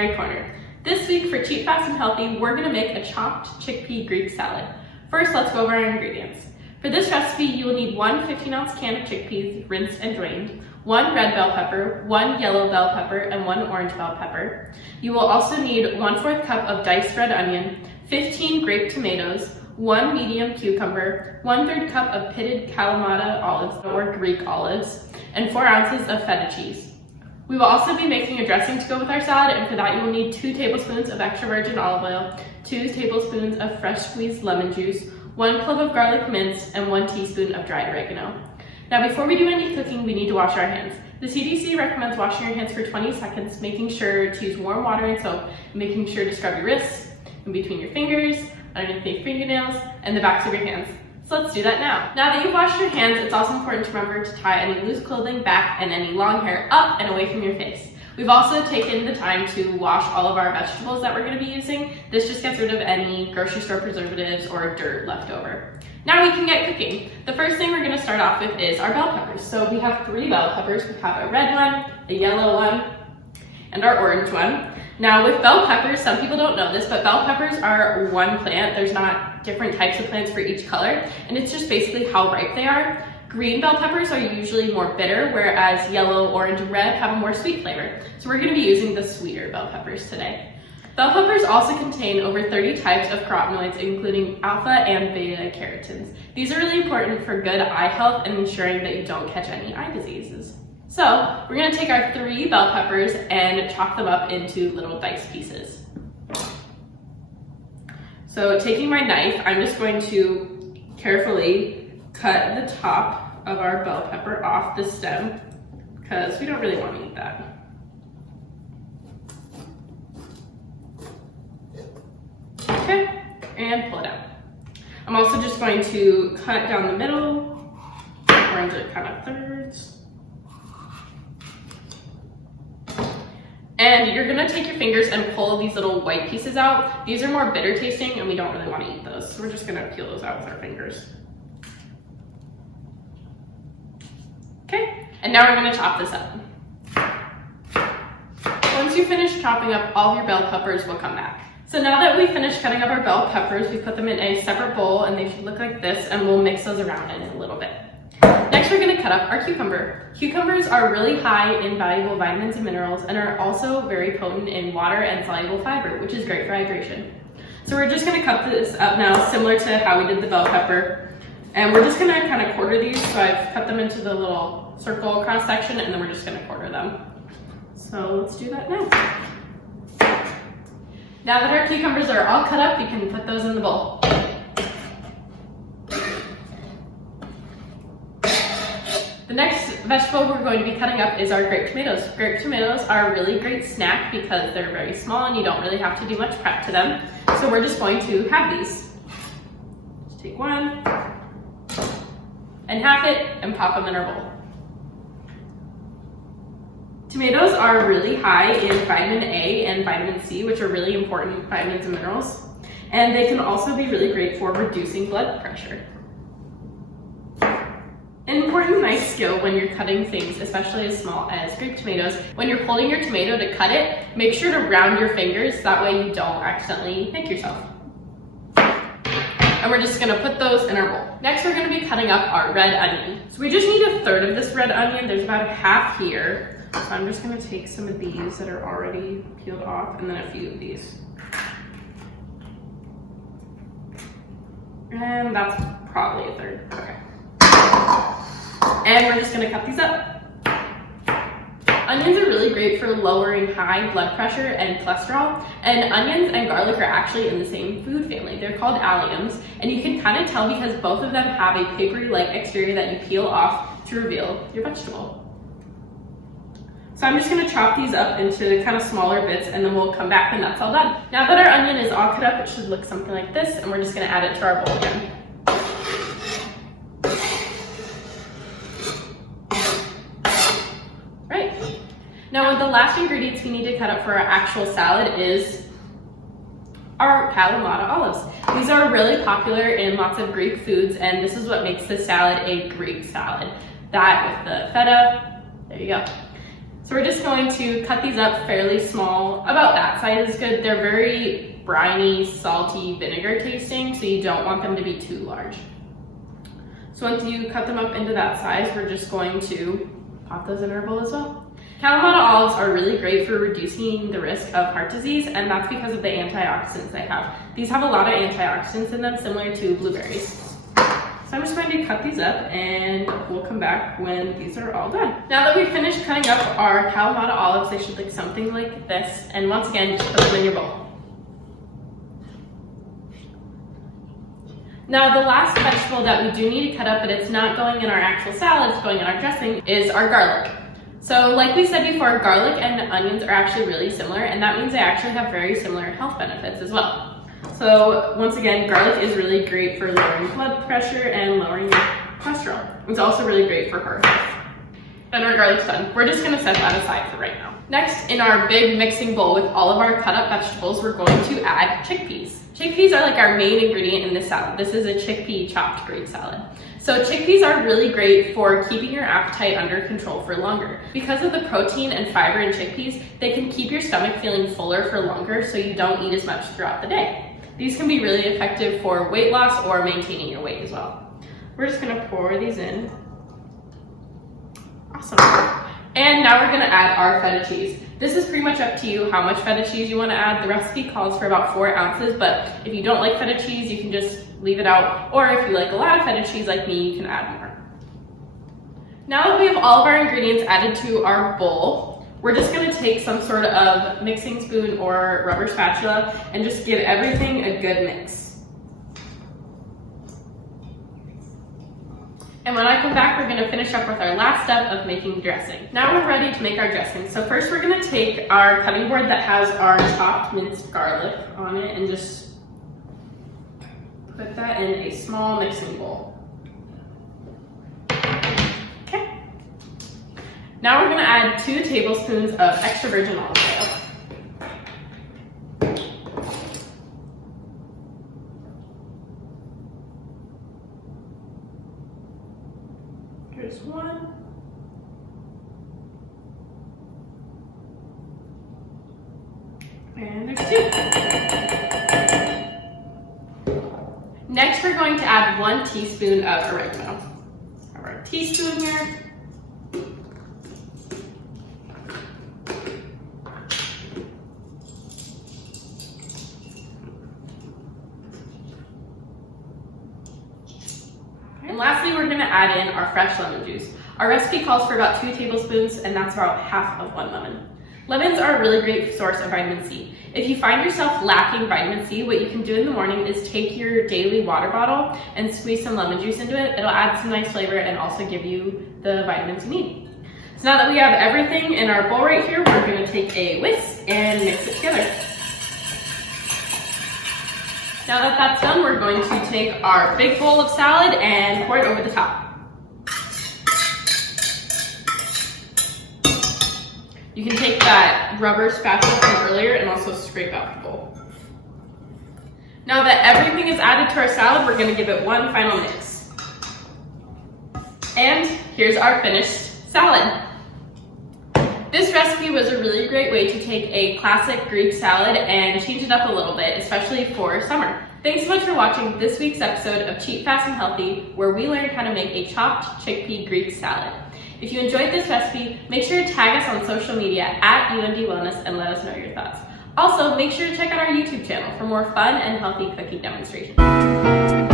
Culinary Corner. This week for Cheap, Fast, and Healthy, we're going to make a chopped chickpea Greek salad. First, let's go over our ingredients. For this recipe, you will need one 15-ounce can of chickpeas, rinsed and drained, one red bell pepper, one yellow bell pepper, and one orange bell pepper. You will also need 1/4 cup of diced red onion, 15 grape tomatoes, one medium cucumber, 1/3 cup of pitted kalamata olives or Greek olives, and 4 ounces of feta cheese. We will also be making a dressing to go with our salad, and for that you will need 2 tablespoons of extra virgin olive oil, 2 tablespoons of fresh squeezed lemon juice, 1 clove of garlic minced, and 1 teaspoon of dried oregano. Now before we do any cooking, we need to wash our hands. The CDC recommends washing your hands for 20 seconds, making sure to use warm water and soap, and making sure to scrub your wrists, in between your fingers, underneath your fingernails, and the backs of your hands. So let's do that now. Now that you've washed your hands, it's also important to remember to tie any loose clothing back and any long hair up and away from your face. We've also taken the time to wash all of our vegetables that we're going to be using. This just gets rid of any grocery store preservatives or dirt left over. Now we can get cooking. The first thing we're going to start off with is our bell peppers. So we have 3 bell peppers. We have a red one, a yellow one, and our orange one. Now with bell peppers, some people don't know this, but bell peppers are one plant. There's not different types of plants for each color, and it's just basically how ripe they are. Green bell peppers are usually more bitter, whereas yellow, orange, and red have a more sweet flavor. So we're going to be using the sweeter bell peppers today. Bell peppers also contain over 30 types of carotenoids, including alpha and beta carotenes. These are really important for good eye health and ensuring that you don't catch any eye diseases. So we're going to take our 3 bell peppers and chop them up into little diced pieces. So taking my knife, I'm just going to carefully cut the top of our bell pepper off the stem because we don't really want to eat that. Okay, and pull it out. I'm also just going to cut down the middle, arrange it kind of thirds. And you're gonna take your fingers and pull these little white pieces out. These are more bitter tasting and we don't really want to eat those. So we're just gonna peel those out with our fingers. Okay, and now we're gonna chop this up. Once you finish chopping up all of your bell peppers, we'll come back. So now that we finished cutting up our bell peppers, we put them in a separate bowl and they should look like this, and we'll mix those around in a little bit. Next, we're gonna cut up our cucumber. Cucumbers are really high in valuable vitamins and minerals and are also very potent in water and soluble fiber, which is great for hydration. So we're just gonna cut this up now, similar to how we did the bell pepper. And we're just gonna kind of quarter these. So I've cut them into the little circle cross section and then we're just gonna quarter them. So let's do that now. Now that our cucumbers are all cut up, we can put those in the bowl. The next vegetable we're going to be cutting up is our grape tomatoes. Grape tomatoes are a really great snack because they're very small and you don't really have to do much prep to them. So we're just going to halve these. Just take one and half it and pop them in our bowl. Tomatoes are really high in vitamin A and vitamin C, which are really important vitamins and minerals. And they can also be really great for reducing blood pressure. An important nice skill when you're cutting things, especially as small as grape tomatoes, when you're holding your tomato to cut it, make sure to round your fingers, that way you don't accidentally nick yourself. And we're just gonna put those in our bowl. Next, we're gonna be cutting up our red onion. So we just need 1/3 of this red onion. There's about a half here. So I'm just gonna take some of these that are already peeled off and then a few of these. And that's probably 1/3, okay. And we're just gonna cut these up. Onions are really great for lowering high blood pressure and cholesterol, and onions and garlic are actually in the same food family. They're called alliums, and you can kind of tell because both of them have a papery-like exterior that you peel off to reveal your vegetable. So I'm just gonna chop these up into kind of smaller bits and then we'll come back when that's all done. Now that our onion is all cut up, it should look something like this, and we're just gonna add it to our bowl again. Now, the last ingredients we need to cut up for our actual salad is our kalamata olives. These are really popular in lots of Greek foods, and this is what makes the salad a Greek salad. That with the feta, there you go. So we're just going to cut these up fairly small, about that size is good. They're very briny, salty, vinegar tasting, so you don't want them to be too large. So once you cut them up into that size, we're just going to pop those in our bowl as well. Kalamata olives are really great for reducing the risk of heart disease, and that's because of the antioxidants they have. These have a lot of antioxidants in them, similar to blueberries. So I'm just going to cut these up and we'll come back when these are all done. Now that we've finished cutting up our Kalamata olives, they should look something like this. And once again, just put them in your bowl. Now the last vegetable that we do need to cut up, but it's not going in our actual salad, it's going in our dressing, is our garlic. So like we said before, garlic and onions are actually really similar, and that means they actually have very similar health benefits as well. So once again, garlic is really great for lowering blood pressure and lowering your cholesterol. It's also really great for heart health. And our garlic's done. We're just gonna set that aside for right now. Next, in our big mixing bowl with all of our cut up vegetables, we're going to add chickpeas. Chickpeas are like our main ingredient in this salad. This is a chickpea chopped Greek salad. So chickpeas are really great for keeping your appetite under control for longer. Because of the protein and fiber in chickpeas, they can keep your stomach feeling fuller for longer so you don't eat as much throughout the day. These can be really effective for weight loss or maintaining your weight as well. We're just gonna pour these in. Awesome. And now we're gonna add our feta cheese. This is pretty much up to you how much feta cheese you wanna add. The recipe calls for about 4 ounces, but if you don't like feta cheese, you can just leave it out. Or if you like a lot of feta cheese like me, you can add more. Now that we have all of our ingredients added to our bowl, we're just gonna take some sort of mixing spoon or rubber spatula and just give everything a good mix. And when I come back, we're gonna finish up with our last step of making dressing. Now we're ready to make our dressing. So first we're gonna take our cutting board that has our chopped minced garlic on it and just put that in a small mixing bowl. Now we're gonna add 2 tablespoons of extra virgin olive oil. Here's 1. And there's 2. Next, we're going to add 1 teaspoon of oregano. Have our teaspoon here. And lastly, we're gonna add in our fresh lemon juice. Our recipe calls for about 2 tablespoons, and that's about half of 1 lemon. Lemons are a really great source of vitamin C. If you find yourself lacking vitamin C, what you can do in the morning is take your daily water bottle and squeeze some lemon juice into it. It'll add some nice flavor and also give you the vitamins you need. So now that we have everything in our bowl right here, we're gonna take a whisk and mix it together. Now that that's done, we're going to take our big bowl of salad and pour it over the top. You can take that rubber spatula from earlier and also scrape out the bowl. Now that everything is added to our salad, we're gonna give it one final mix. And here's our finished salad. This recipe was a really great way to take a classic Greek salad and change it up a little bit, especially for summer. Thanks so much for watching this week's episode of Cheap, Fast, and Healthy, where we learned how to make a chopped chickpea Greek salad. If you enjoyed this recipe, make sure to tag us on social media at UND Wellness and let us know your thoughts. Also, make sure to check out our YouTube channel for more fun and healthy cooking demonstrations.